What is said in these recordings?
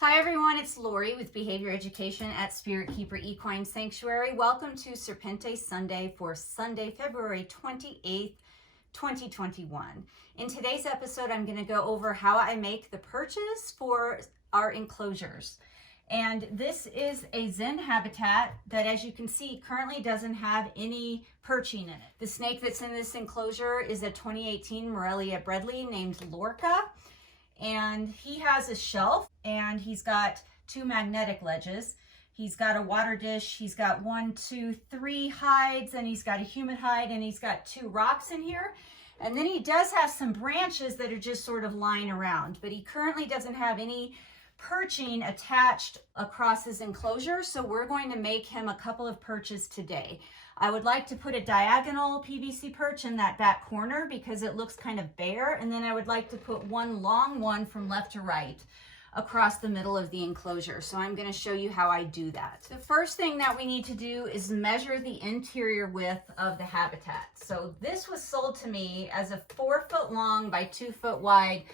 Hi everyone, it's Lori with Behavior Education at Spirit Keeper Equine Sanctuary. Welcome to Serpente Sunday for Sunday, February 28th, 2021. In today's episode, I'm going to go over how I make the perches for our enclosures. And this is a Zen habitat that, as you can see, currently doesn't have any perching in it. The snake that's in this enclosure is a 2018 Morelia Bredli named Lorca. And he has a shelf and he's got two magnetic ledges. He's got a water dish. He's got 3 hides, and he's got a humid hide, and he's got 2 rocks in here. And then he does have some branches that are just sort of lying around, but he currently doesn't have any perching attached across his enclosure. So we're going to make him a couple of perches today. I would like to put a diagonal PVC perch in that back corner because it looks kind of bare. And then I would like to put one long one from left to right across the middle of the enclosure. So I'm going to show you how I do that. The first thing that we need to do is measure the interior width of the habitat. So this was sold to me as a 4 foot long by 2 foot wide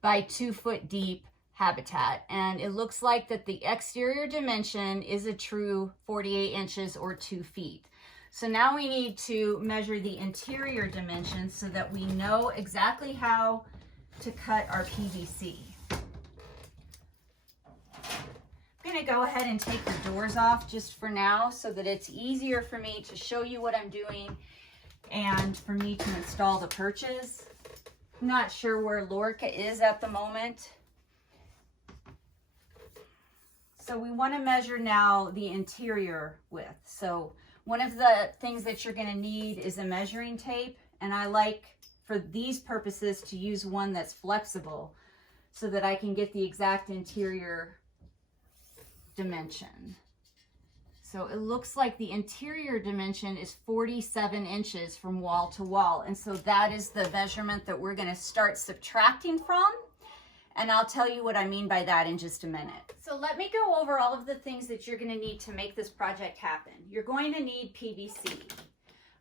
by 2 foot deep habitat, and it looks like that the exterior dimension is a true 48 inches or 2 feet. So now we need to measure the interior dimensions so that we know exactly how to cut our PVC. I'm going to go ahead and take the doors off just for now so that it's easier for me to show you what I'm doing and for me to install the perches. I'm not sure where Lorca is at the moment. So we want to measure now the interior width. So one of the things that you're going to need is a measuring tape. And I like, for these purposes, to use one that's flexible so that I can get the exact interior dimension. So it looks like the interior dimension is 47 inches from wall to wall. And so that is the measurement that we're going to start subtracting from. And I'll tell you what I mean by that in just a minute. So let me go over all of the things that you're going to need to make this project happen. You're going to need PVC.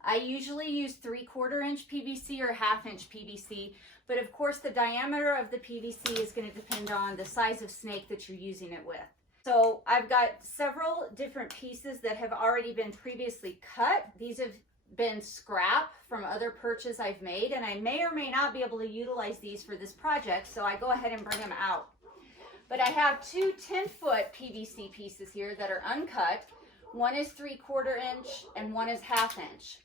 I usually use 3/4 inch PVC or 1/2 inch PVC, but of course the diameter of the PVC is going to depend on the size of snake that you're using it with. So I've got several different pieces that have already been previously cut. These have been scrap from other perches I've made, and I may or may not be able to utilize these for this project, so I go ahead and bring them out. But I have 2 10-foot PVC pieces here that are uncut. One is 3/4 inch and one is 1/2 inch.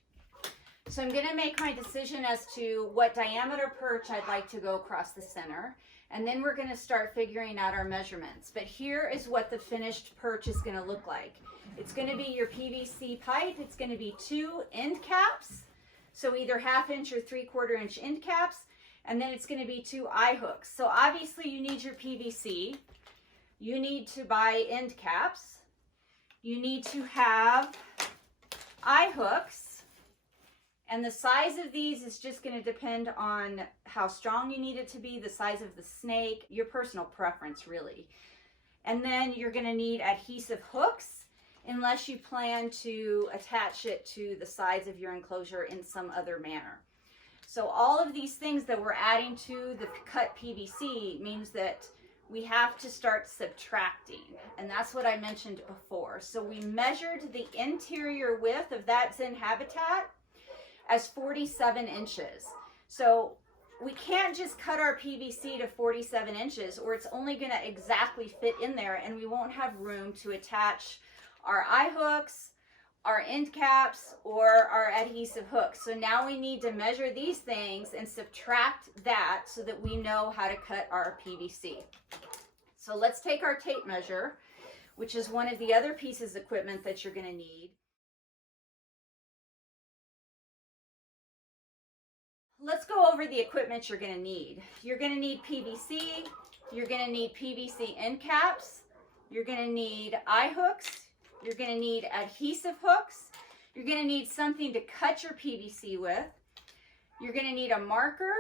So I'm going to make my decision as to what diameter perch I'd like to go across the center, and then we're going to start figuring out our measurements. But here is what the finished perch is going to look like. It's going to be your PVC pipe. It's going to be 2 end caps, so either 1/2 inch or 3/4 inch end caps, and then it's going to be 2 eye hooks. So obviously you need your PVC. You need to buy end caps. You need to have eye hooks, and the size of these is just going to depend on how strong you need it to be, the size of the snake, your personal preference really. And then you're going to need adhesive hooks, unless you plan to attach it to the sides of your enclosure in some other manner. So all of these things that we're adding to the cut PVC means that we have to start subtracting, and that's what I mentioned before. So we measured the interior width of that Zen habitat as 47 inches. So we can't just cut our PVC to 47 inches or it's only going to exactly fit in there, and we won't have room to attach our eye hooks, our end caps, or our adhesive hooks. So now we need to measure these things and subtract that so that we know how to cut our PVC. So let's take our tape measure, which is one of the other pieces of equipment that you're going to need. Let's go over the equipment you're going to need. You're going to need PVC. You're going to need PVC end caps. You're going to need eye hooks. You're going to need adhesive hooks. You're going to need something to cut your PVC with. You're going to need a marker.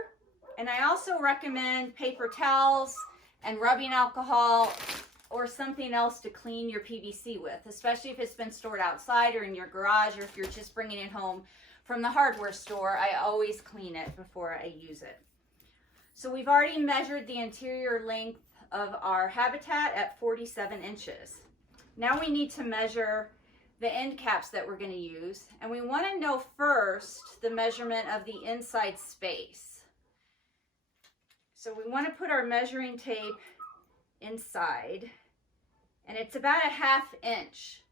And I also recommend paper towels and rubbing alcohol or something else to clean your PVC with, especially if it's been stored outside or in your garage, or if you're just bringing it home from the hardware store. I always clean it before I use it. So we've already measured the interior length of our habitat at 47 inches. Now we need to measure the end caps that we're going to use, and we want to know first the measurement of the inside space. So we want to put our measuring tape inside, and it's about a 1/2 inch.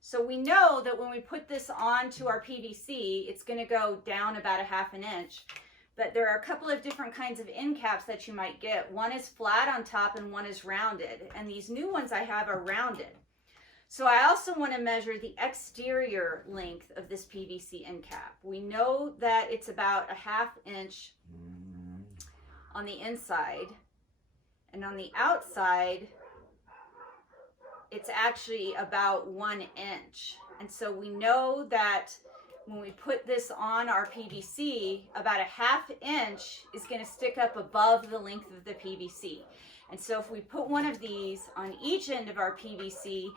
So we know that when we put this onto our PVC, it's going to go down about a 1/2 inch. But there are a couple of different kinds of end caps that you might get. One is flat on top and one is rounded. And these new ones I have are rounded. So I also want to measure the exterior length of this PVC end cap. We know that it's about a 1/2 inch on the inside. And on the outside, it's actually about 1 inch. And so we know that when we put this on our PVC, about a 1/2 inch is going to stick up above the length of the PVC. And so if we put one of these on each end of our PVC,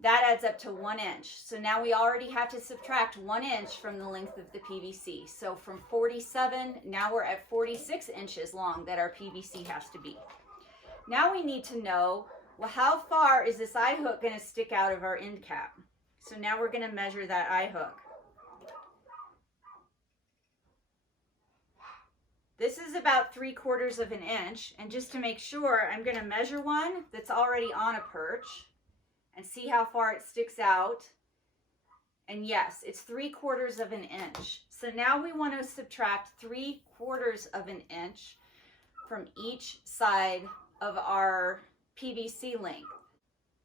that adds up to 1 inch. So now we already have to subtract 1 inch from the length of the PVC. So from 47, now we're at 46 inches long that our PVC has to be. Now we need to know, well, how far is this eye hook going to stick out of our end cap? So now we're going to measure that eye hook. This is about 3/4 of an inch, and just to make sure, I'm going to measure one that's already on a perch and see how far it sticks out. And yes, it's 3/4 of an inch. So now we want to subtract 3/4 of an inch from each side of our PVC length.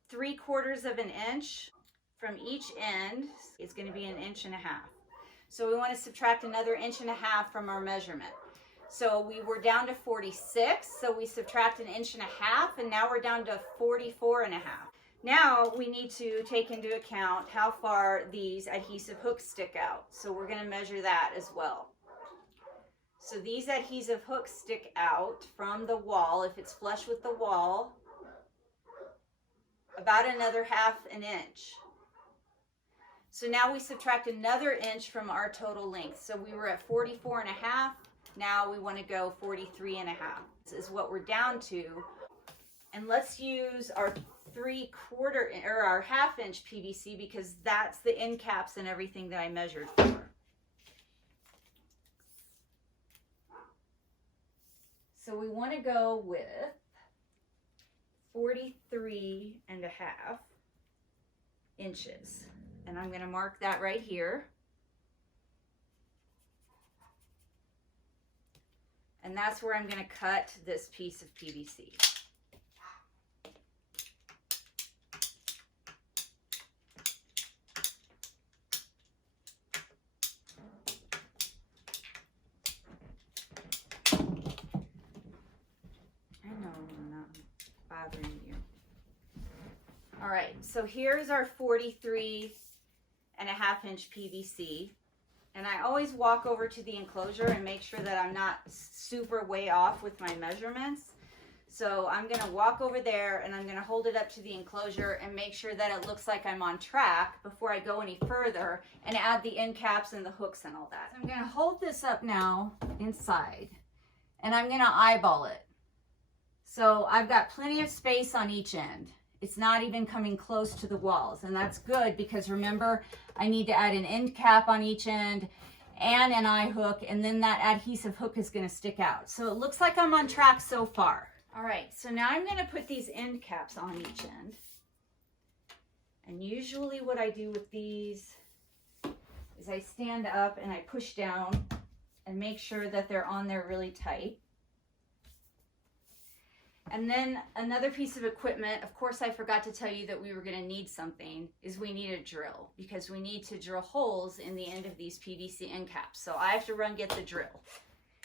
3/4 of an inch from each end is going to be 1.5 inches. So we want to subtract another 1.5 inches from our measurement. So we were down to 46, so we subtract 1.5 inches, and now we're down to 44.5. Now we need to take into account how far these adhesive hooks stick out. So we're going to measure that as well. So these adhesive hooks stick out from the wall, if it's flush with the wall, about another 1/2 inch. So now we subtract another inch from our total length. So we were at 44.5. Now we want to go 43.5. This is what we're down to. And let's use our 3/4 or our 1/2 inch PVC because that's the end caps and everything that I measured for. So we want to go with 43.5 inches. And I'm going to mark that right here. And that's where I'm going to cut this piece of PVC. I know I'm not bothering you. All right, so here's our 43.5 inch PVC. And I always walk over to the enclosure and make sure that I'm not super way off with my measurements. So I'm going to walk over there and I'm going to hold it up to the enclosure and make sure that it looks like I'm on track before I go any further and add the end caps and the hooks and all that. I'm going to hold this up now inside and I'm going to eyeball it. So I've got plenty of space on each end. It's not even coming close to the walls, and that's good because remember, I need to add an end cap on each end and an eye hook, and then that adhesive hook is going to stick out. So it looks like I'm on track so far. All right, so now I'm going to put these end caps on each end. And usually what I do with these is I stand up and I push down and make sure that they're on there really tight. And then another piece of equipment, of course I forgot to tell you that we were going to need something, is we need a drill because we need to drill holes in the end of these PVC end caps. So I have to run get the drill.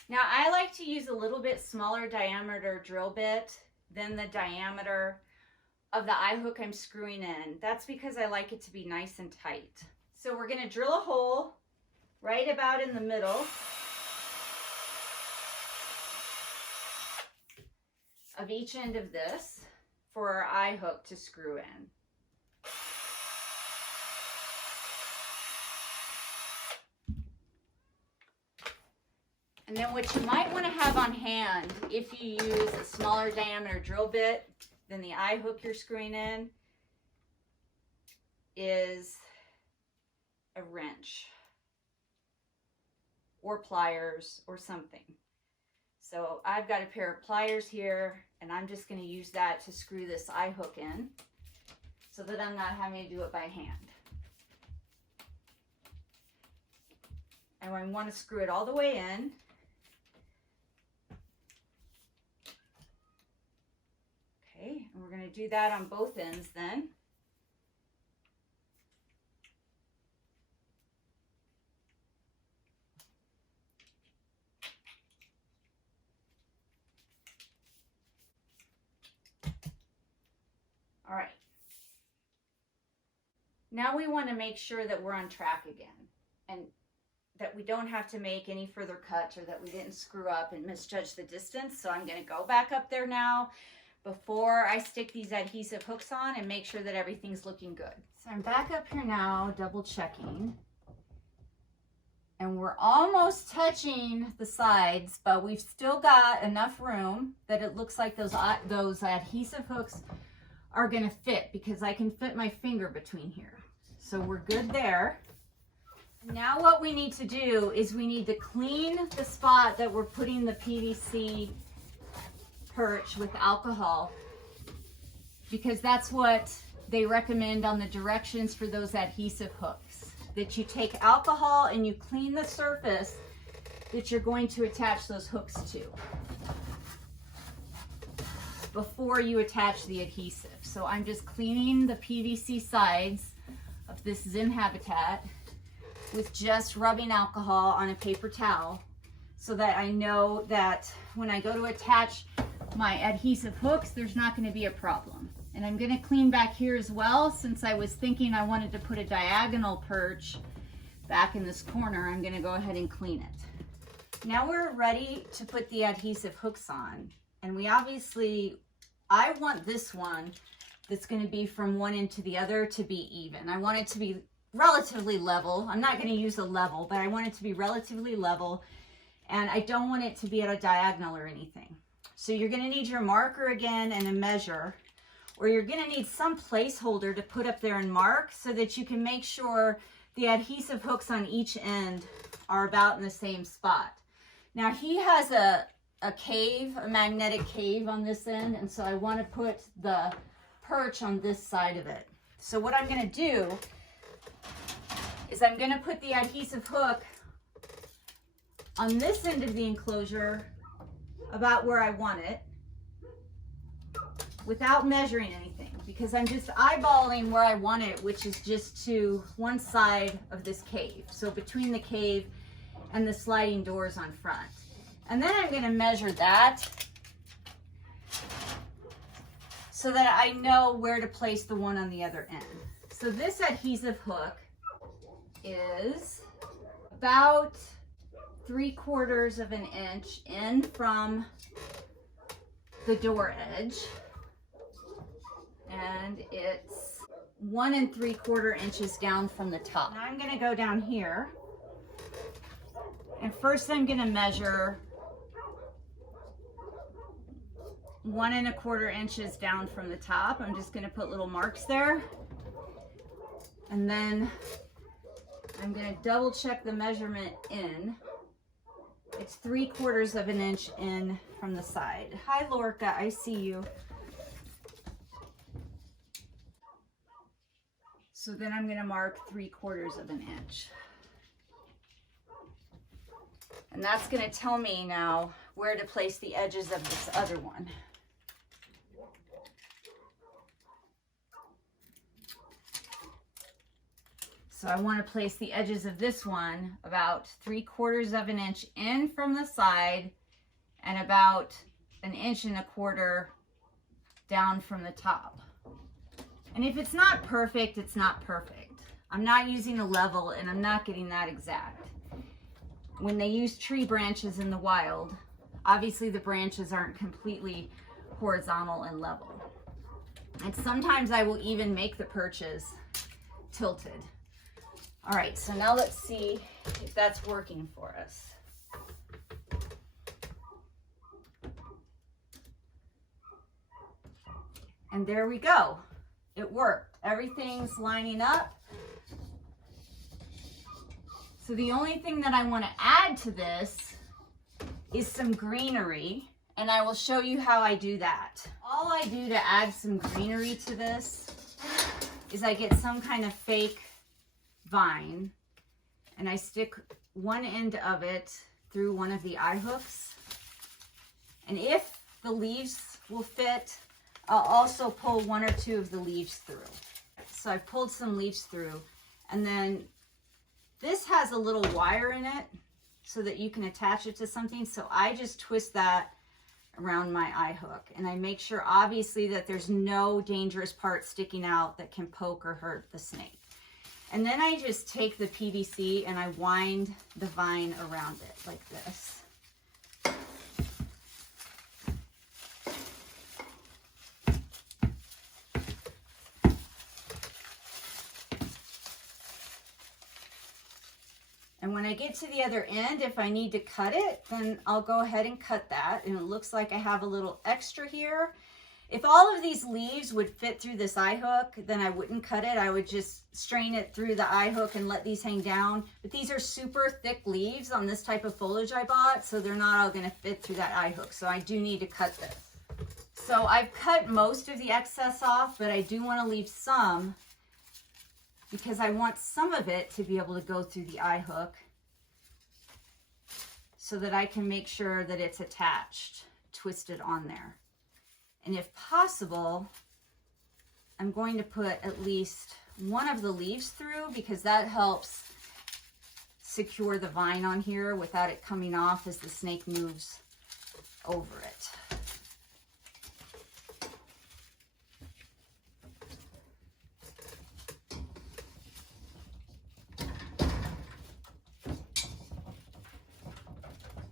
Now I like to use a little bit smaller diameter drill bit than the diameter of the eye hook I'm screwing in. That's because I like it to be nice and tight. So we're going to drill a hole right about in the middle of each end of this for our eye hook to screw in. And then what you might want to have on hand, if you use a smaller diameter drill bit than the eye hook you're screwing in, is a wrench or pliers or something. So I've got a pair of pliers here, and I'm just going to use that to screw this eye hook in so that I'm not having to do it by hand. And I want to screw it all the way in. Okay, and we're going to do that on both ends then. All right. Now we want to make sure that we're on track again and that we don't have to make any further cuts or that we didn't screw up and misjudge the distance. So I'm going to go back up there now before I stick these adhesive hooks on and make sure that everything's looking good. So I'm back up here now, double checking. And we're almost touching the sides, but we've still got enough room that it looks like those adhesive hooks are going to fit, because I can fit my finger between here. So we're good there. Now what we need to do is we need to clean the spot that we're putting the PVC perch with alcohol, because that's what they recommend on the directions for those adhesive hooks, that you take alcohol and you clean the surface that you're going to attach those hooks to before you attach the adhesive. So I'm just cleaning the PVC sides of this Zim Habitat with just rubbing alcohol on a paper towel so that I know that when I go to attach my adhesive hooks, there's not going to be a problem. And I'm going to clean back here as well, since I was thinking I wanted to put a diagonal perch back in this corner. I'm going to go ahead and clean it. Now we're ready to put the adhesive hooks on. And we obviously, I want this one that's going to be from one end to the other to be even. I want it to be relatively level. I'm not going to use a level, but I want it to be relatively level. And I don't want it to be at a diagonal or anything. So you're going to need your marker again and a measure, or you're going to need some placeholder to put up there and mark so that you can make sure the adhesive hooks on each end are about in the same spot. Now he has a cave, a magnetic cave on this end, and so I want to put the perch on this side of it. So what I'm going to do is I'm going to put the adhesive hook on this end of the enclosure about where I want it without measuring anything, because I'm just eyeballing where I want it, which is just to one side of this cave. So between the cave and the sliding doors on front. And then I'm going to measure that so that I know where to place the one on the other end. So this adhesive hook is about 3/4 of an inch in from the door edge, and it's 1 3/4 inches down from the top. Now I'm going to go down here, and first I'm going to measure 1 1/4 inches down from the top. I'm just going to put little marks there, and then I'm going to double check the measurement in. It's 3/4 of an inch in from the side. Hi, Lorca, I see you. So then I'm going to mark 3/4 of an inch. And that's going to tell me now where to place the edges of this other one. So I want to place the edges of this one about 3/4 of an inch in from the side and about 1.25 inches down from the top. And if it's not perfect, it's not perfect. I'm not using a level and I'm not getting that exact. When they use tree branches in the wild, obviously the branches aren't completely horizontal and level. And sometimes I will even make the perches tilted. All right, so now let's see if that's working for us. And there we go. It worked. Everything's lining up. So the only thing that I want to add to this is some greenery, and I will show you how I do that. All I do to add some greenery to this is I get some kind of fake vine, and I stick one end of it through one of the eye hooks. And if the leaves will fit, I'll also pull one or two of the leaves through. So I've pulled some leaves through, and then this has a little wire in it so that you can attach it to something. So I just twist that around my eye hook, and I make sure obviously that there's no dangerous part sticking out that can poke or hurt the snake. And then I just take the PVC and I wind the vine around it like this. And when I get to the other end, if I need to cut it, then I'll go ahead and cut that. And it looks like I have a little extra here. If all of these leaves would fit through this eye hook, then I wouldn't cut it. I would just strain it through the eye hook and let these hang down. But these are super thick leaves on this type of foliage I bought, so they're not all gonna fit through that eye hook. So I do need to cut this. So I've cut most of the excess off, but I do wanna leave some because I want some of it to be able to go through the eye hook so that I can make sure that it's attached, twisted on there. And if possible, I'm going to put at least one of the leaves through because that helps secure the vine on here without it coming off as the snake moves over it.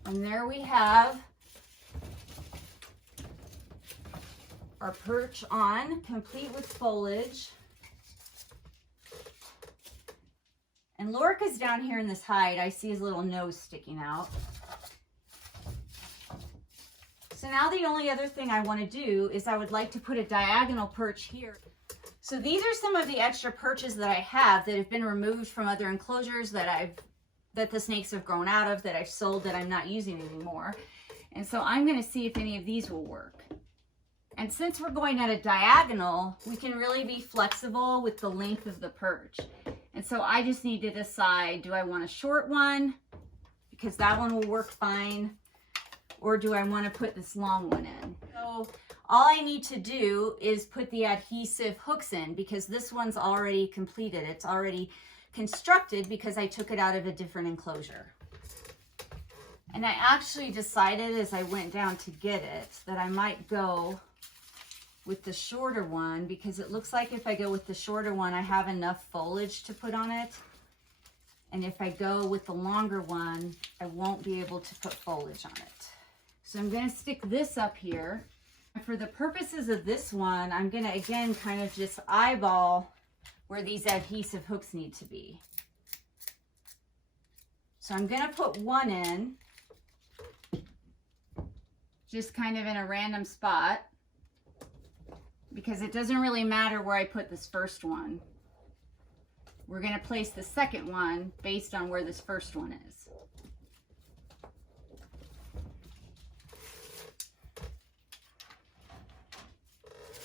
And there we have our perch on, complete with foliage. And Lorca's down here in this hide. I see his little nose sticking out. So now the only other thing I want to do is I would like to put a diagonal perch here. So these are some of the extra perches that I have that have been removed from other enclosures that the snakes have grown out of, that I've sold, that I'm not using anymore. And so I'm going to see if any of these will work. And since we're going at a diagonal, we can really be flexible with the length of the perch. And so I just need to decide, do I want a short one? Because that one will work fine. Or do I want to put this long one in? So all I need to do is put the adhesive hooks in because this one's already completed. It's already constructed because I took it out of a different enclosure. And I actually decided as I went down to get it that I might go with the shorter one because it looks like if I go with the shorter one, I have enough foliage to put on it. And if I go with the longer one, I won't be able to put foliage on it. So I'm going to stick this up here. For the purposes of this one, I'm going to again kind of just eyeball where these adhesive hooks need to be. So I'm going to put one in, just kind of in a random spot, because it doesn't really matter where I put this first one. We're going to place the second one based on where this first one is.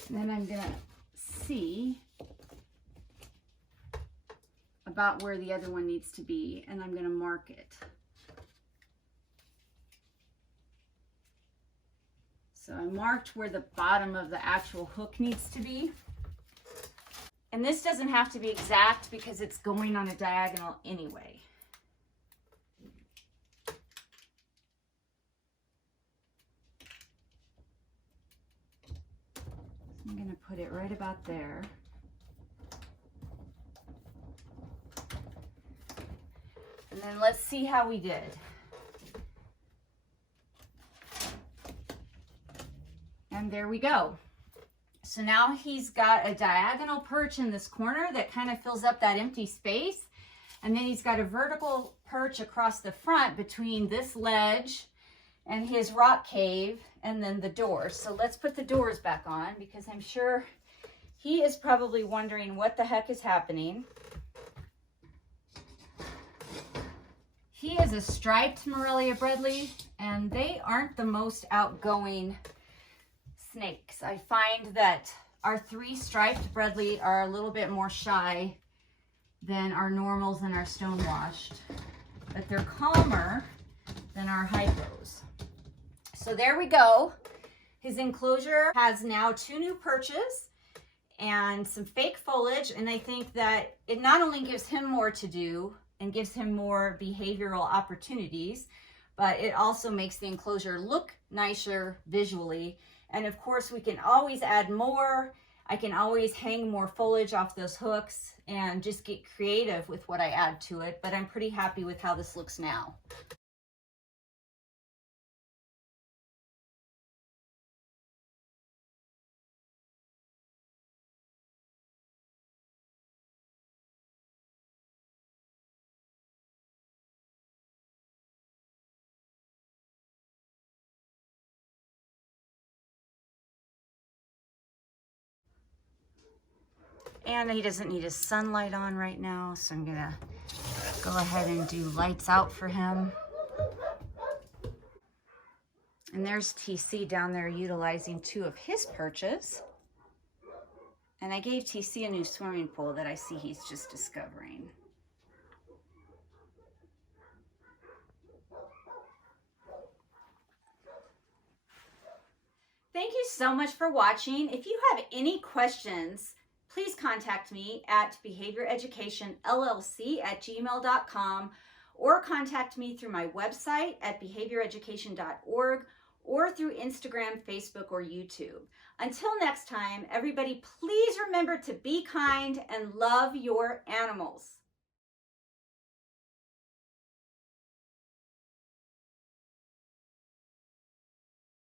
And then I'm going to see about where the other one needs to be, and I'm going to mark it. So I marked where the bottom of the actual hook needs to be. And this doesn't have to be exact because it's going on a diagonal anyway. I'm going to put it right about there. And then let's see how we did. And there we go. So now he's got a diagonal perch in this corner that kind of fills up that empty space. And then he's got a vertical perch across the front between this ledge and his rock cave, and then the doors. So let's put the doors back on because I'm sure he is probably wondering what the heck is happening. He is a striped Morelia breadleaf, and they aren't the most outgoing snakes. I find that our 3 striped breadleaf are a little bit more shy than our normals and our stonewashed, but they're calmer than our hypos. So there we go. His enclosure has now 2 new perches and some fake foliage, and I think that it not only gives him more to do and gives him more behavioral opportunities, but it also makes the enclosure look nicer visually. And of course, we can always add more. I can always hang more foliage off those hooks and just get creative with what I add to it, but I'm pretty happy with how this looks now. And he doesn't need his sunlight on right now, so I'm gonna go ahead and do lights out for him. And there's TC down there utilizing 2 of his perches. And I gave TC a new swimming pool that I see he's just discovering. Thank you so much for watching. If you have any questions, please contact me at behavioreducationllc@gmail.com or contact me through my website at behavioreducation.org or through Instagram, Facebook, or YouTube. Until next time, everybody, please remember to be kind and love your animals.